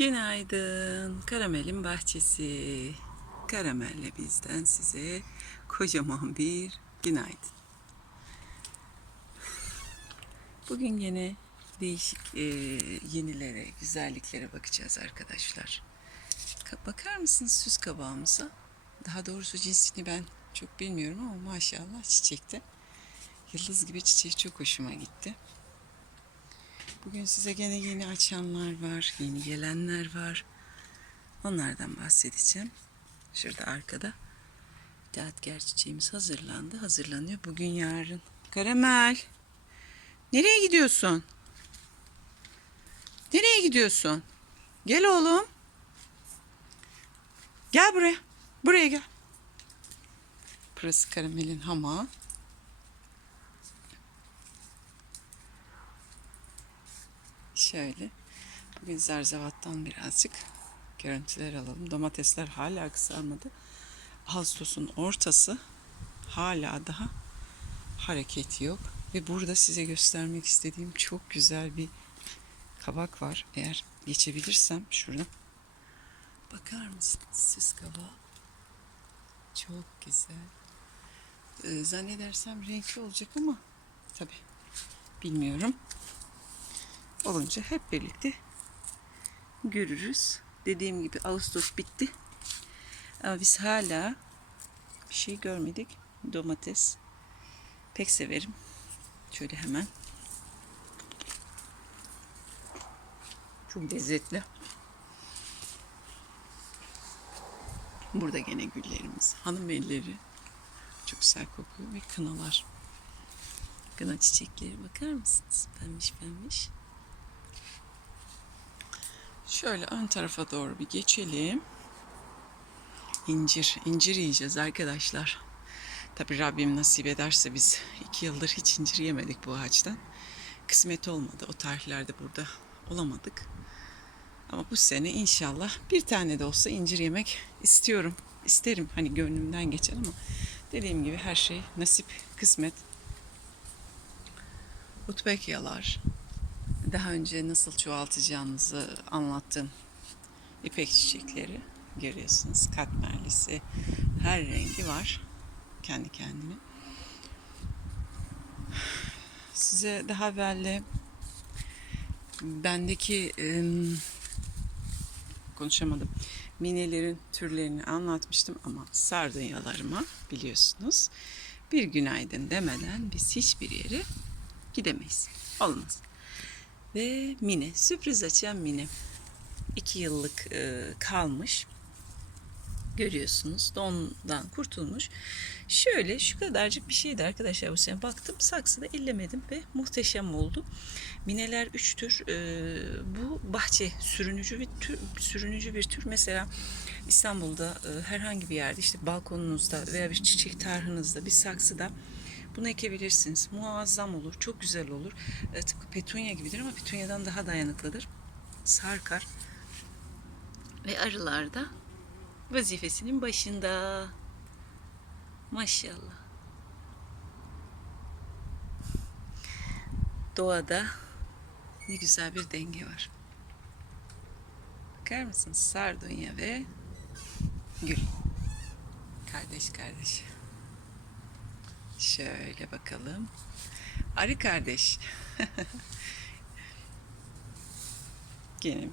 Günaydın. Karamel'in bahçesi. Karamel'le bizden size kocaman bir günaydın. Bugün yine değişik e, yenilere, güzelliklere bakacağız arkadaşlar. Ka- Bakar mısınız süs kabağımıza? Daha doğrusu cinsini ben çok bilmiyorum ama maşallah çiçekte. Yıldız gibi çiçeği çok hoşuma gitti. Bugün size gene yeni açanlar var, yeni gelenler var. Onlardan bahsedeceğim. Şurada arkada Dahatger çiçeğimiz hazırlandı. Hazırlanıyor bugün yarın. Karamel. Nereye gidiyorsun? Nereye gidiyorsun? Gel oğlum. Gel buraya. Buraya gel. Burası Karamel'in hamağı. Şöyle. Bugün zerzevattan birazcık görüntüler alalım. Domatesler hala kızarmadı. Ağustos'un ortası hala daha hareket yok. Ve burada size göstermek istediğim çok güzel bir kabak var. Eğer geçebilirsem şuradan. Bakar mısınız süs kabağı? Çok güzel. Ee, zannedersem renkli olacak ama tabii bilmiyorum olunca hep birlikte görürüz. Dediğim gibi Ağustos bitti. Ama biz hala bir şey görmedik. Domates pek severim. Şöyle hemen. Çok lezzetli. Burada gene güllerimiz. Hanım elleri. Çok güzel kokuyor ve kınalar. Kına çiçekleri bakar mısınız? Pembiş pembiş. Şöyle ön tarafa doğru bir geçelim. İncir, incir yiyeceğiz arkadaşlar. Tabi Rabbim nasip ederse biz iki yıldır hiç incir yemedik bu ağaçtan. Kısmet olmadı. O tarihlerde burada olamadık. Ama bu sene inşallah bir tane de olsa incir yemek istiyorum. İsterim hani gönlümden geçer ama dediğim gibi her şey nasip, kısmet. Utbekyalar, daha önce nasıl çoğaltacağınızı anlattım. İpek çiçekleri görüyorsunuz. Katmerlisi her rengi var kendi kendine. Size daha evvel bendeki ım, konuşamadım. Minelerin türlerini anlatmıştım ama sardunyalarıma biliyorsunuz bir günaydın demeden biz hiçbir yere gidemeyiz. Olmaz. Ve Mine, sürpriz açan Mine. İki yıllık e, kalmış. Görüyorsunuz dondan kurtulmuş. Şöyle şu kadarcık bir şeydi arkadaşlar bu sene. Baktım saksıda ellemedim ve muhteşem oldu. Mineler üç tür. E, bu bahçe sürünücü bir tür, sürünücü bir tür. Mesela İstanbul'da e, herhangi bir yerde işte balkonunuzda veya bir çiçek tarhınızda bir saksıda bunu ekebilirsiniz. Muazzam olur, çok güzel olur. E, tıpkı petunya gibidir ama petunyadan daha dayanıklıdır. Sarkar. Ve arılar da vazifesinin başında. Maşallah. Doğada ne güzel bir denge var. Bakar mısınız? Sardunya ve gül. Kardeş kardeş. Şöyle bakalım. Arı kardeş. Gene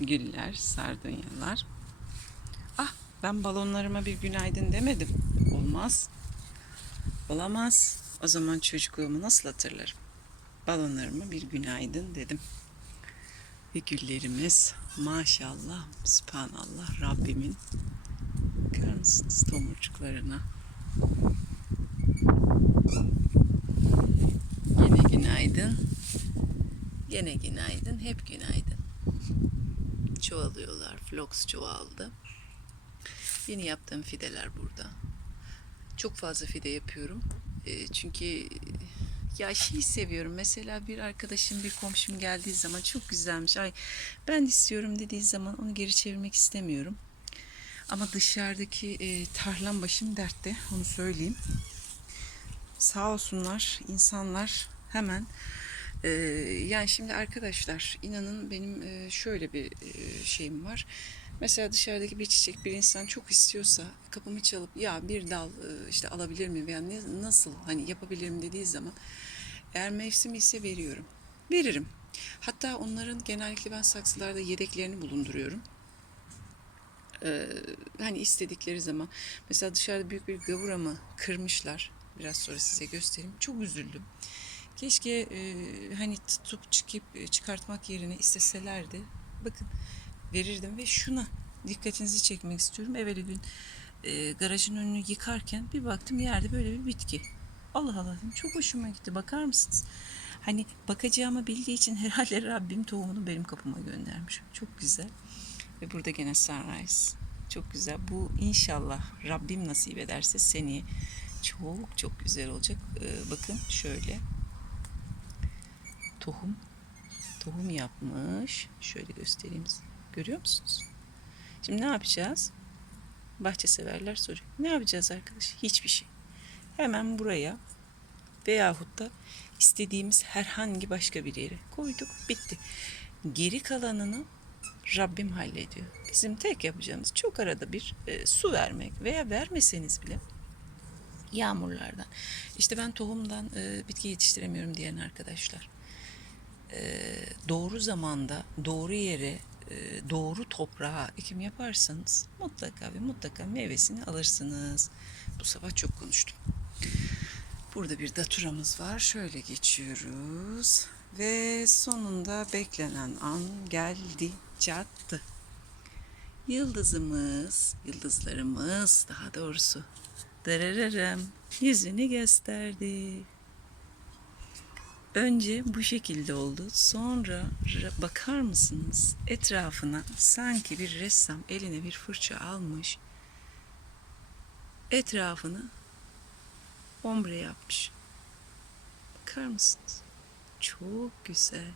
güller, sardunyalar. Ah ben balonlarıma bir günaydın demedim. Olmaz. Olamaz. O zaman çocukluğumu nasıl hatırlarım? Balonlarıma bir günaydın dedim. Ve güllerimiz maşallah, subhanallah Rabbimin bakar mısınız tomurcuklarına? Gene günaydın. Gene günaydın. Hep günaydın. Çoğalıyorlar. Flox çoğaldı. Yeni yaptığım fideler burada. Çok fazla fide yapıyorum. E, çünkü ya şeyi seviyorum. Mesela bir arkadaşım, bir komşum geldiği zaman çok güzelmiş. Ay ben istiyorum dediği zaman onu geri çevirmek istemiyorum. Ama dışarıdaki e, tarlam başım dertte. Onu söyleyeyim sağ olsunlar insanlar hemen Ee, yani şimdi arkadaşlar inanın benim e, şöyle bir e, şeyim var. Mesela dışarıdaki bir çiçek bir insan çok istiyorsa kapımı çalıp ya bir dal e, işte alabilir miyim veya ne, nasıl hani yapabilirim dediği zaman eğer mevsimi ise veriyorum. Veririm. Hatta onların genellikle ben saksılarda yedeklerini bulunduruyorum. Ee, hani istedikleri zaman mesela dışarıda büyük bir gavuramı kırmışlar. Biraz sonra size göstereyim. Çok üzüldüm. Keşke e, hani tutup çıkıp e, çıkartmak yerine isteselerdi. Bakın verirdim ve şuna dikkatinizi çekmek istiyorum. Evveli gün e, garajın önünü yıkarken bir baktım yerde böyle bir bitki. Allah Allah. Çok hoşuma gitti. Bakar mısınız? Hani bakacağımı bildiği için herhalde Rabbim tohumunu benim kapıma göndermiş. Çok güzel. Ve burada gene sunrise. Çok güzel. Bu inşallah Rabbim nasip ederse seneye çok çok güzel olacak. Ee, bakın şöyle. Tohum. Tohum yapmış. Şöyle göstereyim. Görüyor musunuz? Şimdi ne yapacağız? Bahçe severler soruyor. Ne yapacağız arkadaş? Hiçbir şey. Hemen buraya veyahut da istediğimiz herhangi başka bir yere koyduk. Bitti. Geri kalanını Rabbim hallediyor. Bizim tek yapacağımız çok arada bir e, su vermek veya vermeseniz bile yağmurlardan. İşte ben tohumdan e, bitki yetiştiremiyorum diyen arkadaşlar. E, doğru zamanda, doğru yere, e, doğru toprağa ekim yaparsanız mutlaka ve mutlaka meyvesini alırsınız. Bu sabah çok konuştum. Burada bir daturamız var. Şöyle geçiyoruz. Ve sonunda beklenen an geldi, çattı. Yıldızımız, yıldızlarımız daha doğrusu darararım yüzünü gösterdi. Önce bu şekilde oldu. Sonra ra- bakar mısınız etrafına sanki bir ressam eline bir fırça almış. Etrafını ombre yapmış. Bakar mısınız? Çok güzel.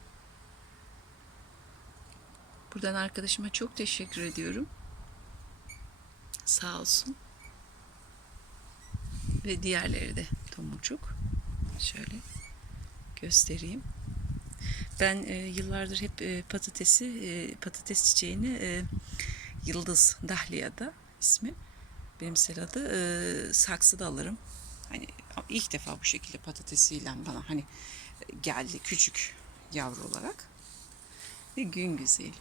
Buradan arkadaşıma çok teşekkür ediyorum. Sağ olsun. Ve diğerleri de tomurcuk. Şöyle göstereyim. Ben e, yıllardır hep e, patatesi, e, patates çiçeğini e, Yıldız Dahliya'da ismi. Benimsel adı e, saksıda alırım. Hani ilk defa bu şekilde patatesiyle bana hani geldi küçük yavru olarak. Ve gün güzel.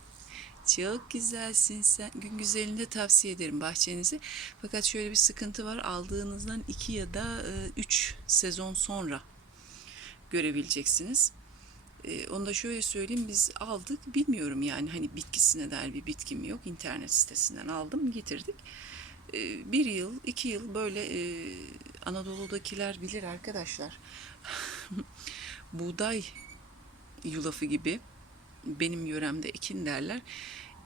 Çok güzelsin sen. Gün güzelinde tavsiye ederim bahçenizi. Fakat şöyle bir sıkıntı var. Aldığınızdan iki ya da e, üç sezon sonra görebileceksiniz. E, onu da şöyle söyleyeyim biz aldık bilmiyorum yani hani bitkisine dair bir bitkim yok internet sitesinden aldım getirdik E, bir yıl iki yıl böyle e, Anadolu'dakiler bilir arkadaşlar buğday yulafı gibi benim yöremde ekin derler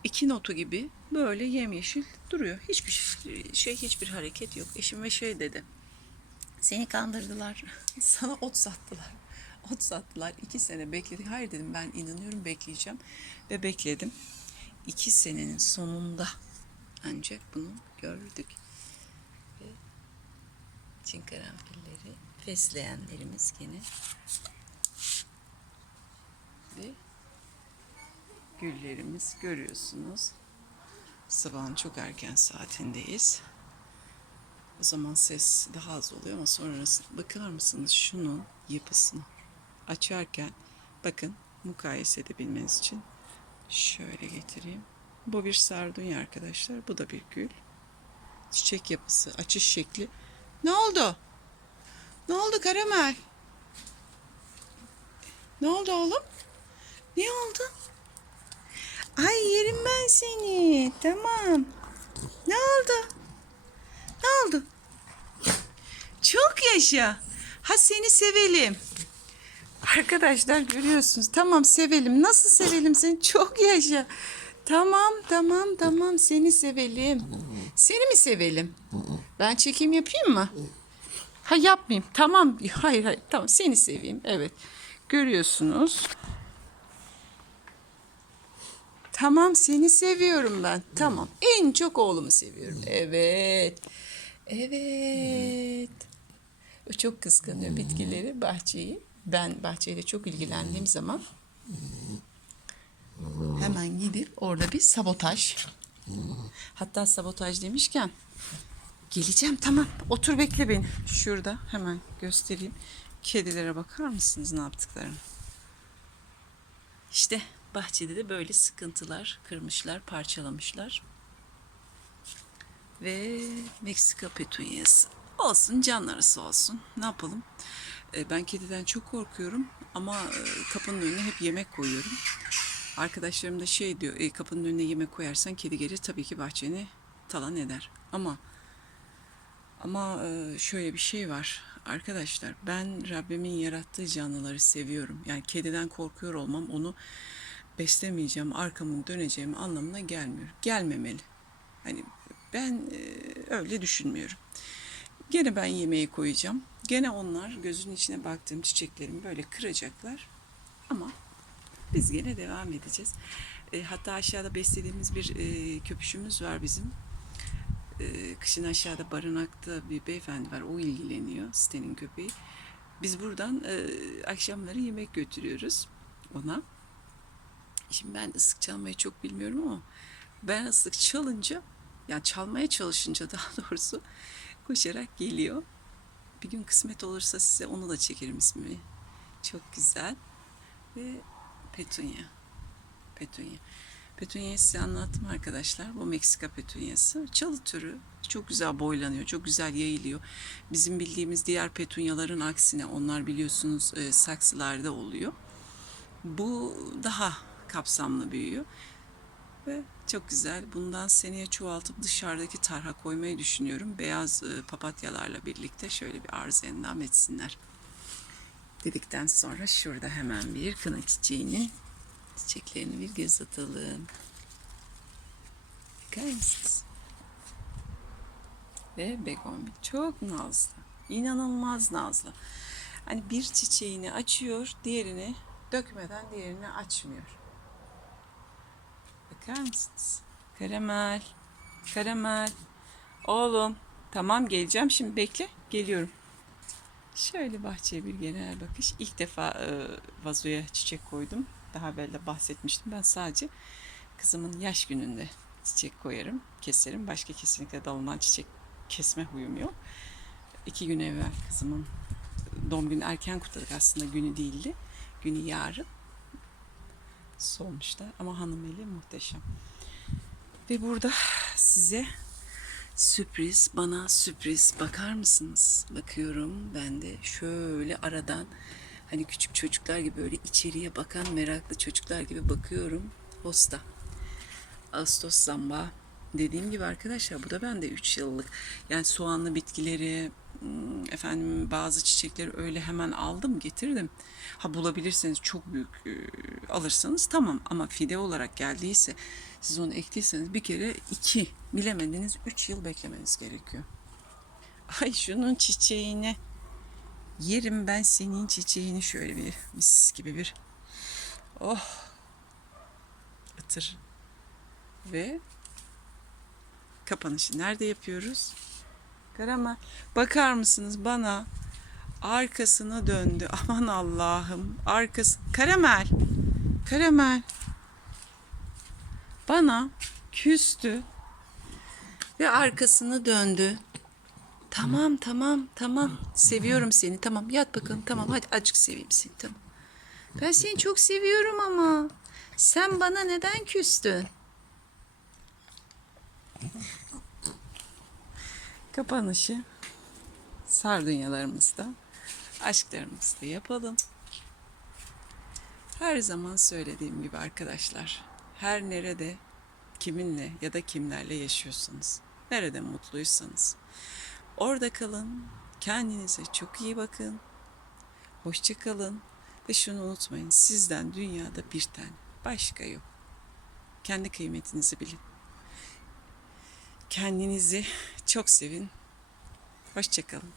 ekin otu gibi böyle yemyeşil duruyor hiçbir şey hiçbir hareket yok eşim ve şey dedi seni kandırdılar sana ot sattılar ot sattılar. iki sene bekledik. Hayır dedim ben inanıyorum bekleyeceğim. Ve bekledim. İki senenin sonunda ancak bunu gördük. Ve çin karanfilleri, fesleğenlerimiz gene ve güllerimiz görüyorsunuz. Sabahın çok erken saatindeyiz. O zaman ses daha az oluyor ama sonrası bakar mısınız şunun yapısına? açarken bakın mukayese edebilmeniz için şöyle getireyim. Bu bir sardunya arkadaşlar. Bu da bir gül. Çiçek yapısı, açış şekli. Ne oldu? Ne oldu Karamel? Ne oldu oğlum? Ne oldu? Ay yerim ben seni. Tamam. Ne oldu? Ne oldu? Çok yaşa. Ha seni sevelim. Arkadaşlar görüyorsunuz. Tamam sevelim. Nasıl sevelim seni? Çok yaşa. Tamam tamam tamam seni sevelim. Seni mi sevelim? Ben çekim yapayım mı? Ha yapmayayım. Tamam. Hayır hayır. Tamam seni seveyim. Evet. Görüyorsunuz. Tamam seni seviyorum ben. Tamam. En çok oğlumu seviyorum. Evet. Evet. O çok kıskanıyor bitkileri, bahçeyi. ben bahçeyle çok ilgilendiğim zaman hemen gidip orada bir sabotaj. Hatta sabotaj demişken geleceğim tamam otur bekle beni. Şurada hemen göstereyim. Kedilere bakar mısınız ne yaptıklarını? İşte bahçede de böyle sıkıntılar kırmışlar, parçalamışlar. Ve Meksika petunyası. Olsun canları sağ olsun. Ne yapalım? E, Ben kediden çok korkuyorum ama e, kapının önüne hep yemek koyuyorum. Arkadaşlarım da şey diyor, e, kapının önüne yemek koyarsan kedi gelir tabii ki bahçeni talan eder. Ama ama şöyle bir şey var arkadaşlar. Ben Rabbimin yarattığı canlıları seviyorum. Yani kediden korkuyor olmam onu beslemeyeceğim, arkamı döneceğim anlamına gelmiyor. Gelmemeli. Hani ben e, öyle düşünmüyorum. Gene ben yemeği koyacağım. Gene onlar gözünün içine baktığım çiçeklerimi böyle kıracaklar. Ama biz gene devam edeceğiz. E, hatta aşağıda beslediğimiz bir e, köpüşümüz var bizim. Kışın aşağıda barınakta bir beyefendi var. O ilgileniyor sitenin köpeği. Biz buradan akşamları yemek götürüyoruz ona. Şimdi ben ıslık çalmayı çok bilmiyorum ama ben ıslık çalınca yani çalmaya çalışınca daha doğrusu koşarak geliyor. Bir gün kısmet olursa size onu da çekerim ismini. Çok güzel. Ve petunya. Petunya. Petunya'yı size anlattım arkadaşlar. Bu Meksika petunyası. Çalı türü. Çok güzel boylanıyor. Çok güzel yayılıyor. Bizim bildiğimiz diğer petunyaların aksine onlar biliyorsunuz e, saksılarda oluyor. Bu daha kapsamlı büyüyor. Ve çok güzel. Bundan seneye çoğaltıp dışarıdaki tarha koymayı düşünüyorum. Beyaz e, papatyalarla birlikte şöyle bir arz endam etsinler. Dedikten sonra şurada hemen bir kına çiçeğinin çiçeklerini bir göz atalım. Bakar? Ve begonvil çok nazlı. İnanılmaz nazlı. Hani bir çiçeğini açıyor, diğerini dökmeden diğerini açmıyor. Bakar mısınız? Karamel. Karamel. Oğlum. Tamam geleceğim şimdi bekle. Geliyorum. Şöyle bahçeye bir genel bakış. İlk defa e, vazoya çiçek koydum. Daha evvel de bahsetmiştim. Ben sadece kızımın yaş gününde çiçek koyarım, keserim. Başka kesinlikle dalından çiçek kesme huyum yok. İki gün evvel kızımın doğum günü erken kutladık aslında günü değildi. Günü yarın solmuşlar ama hanım eli muhteşem. Ve burada size sürpriz, bana sürpriz bakar mısınız? Bakıyorum ben de şöyle aradan hani küçük çocuklar gibi böyle içeriye bakan meraklı çocuklar gibi bakıyorum. Hosta. Ağustos zamba. Dediğim gibi arkadaşlar bu da bende 3 yıllık. Yani soğanlı bitkileri, efendim bazı çiçekleri öyle hemen aldım getirdim. Ha bulabilirseniz çok büyük e, alırsanız tamam ama fide olarak geldiyse siz onu ektiyseniz bir kere iki bilemediniz 3 yıl beklemeniz gerekiyor. Ay şunun çiçeğini yerim ben senin çiçeğini şöyle bir mis gibi bir oh ıtır ve kapanışı nerede yapıyoruz? Karama bakar mısınız bana arkasını döndü. Aman Allah'ım arkası karamel karamel bana küstü ve arkasını döndü. Tamam tamam tamam seviyorum seni tamam yat bakalım tamam hadi acık seveyim seni tamam. Ben seni çok seviyorum ama sen bana neden küstün? Kapanışı sardunyalarımızda, aşklarımızda yapalım. Her zaman söylediğim gibi arkadaşlar, her nerede, kiminle ya da kimlerle yaşıyorsanız, nerede mutluysanız, orada kalın, kendinize çok iyi bakın, hoşça kalın ve şunu unutmayın, sizden dünyada bir tane, başka yok. Kendi kıymetinizi bilin. Kendinizi çok sevin. Hoşçakalın.